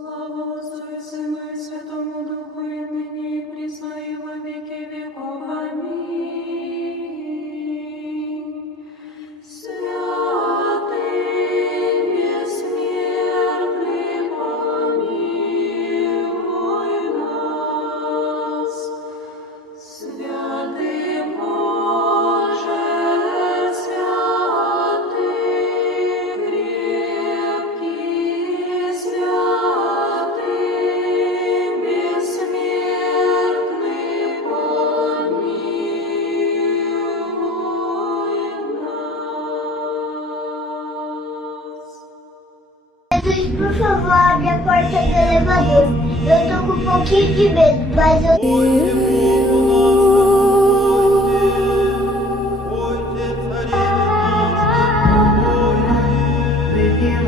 Слава Отцу и Сыну и Святому Духу, и ныне и присно и во веки веков. Аминь. Святый, бессмертный, помилуй нас. Святый Боже, святый крепкий, святый бессмертный, помилуй нас. Jesus, por favor, abre a porta do elevador. Eu tô com um pouquinho de medo, mas eu... Выпьем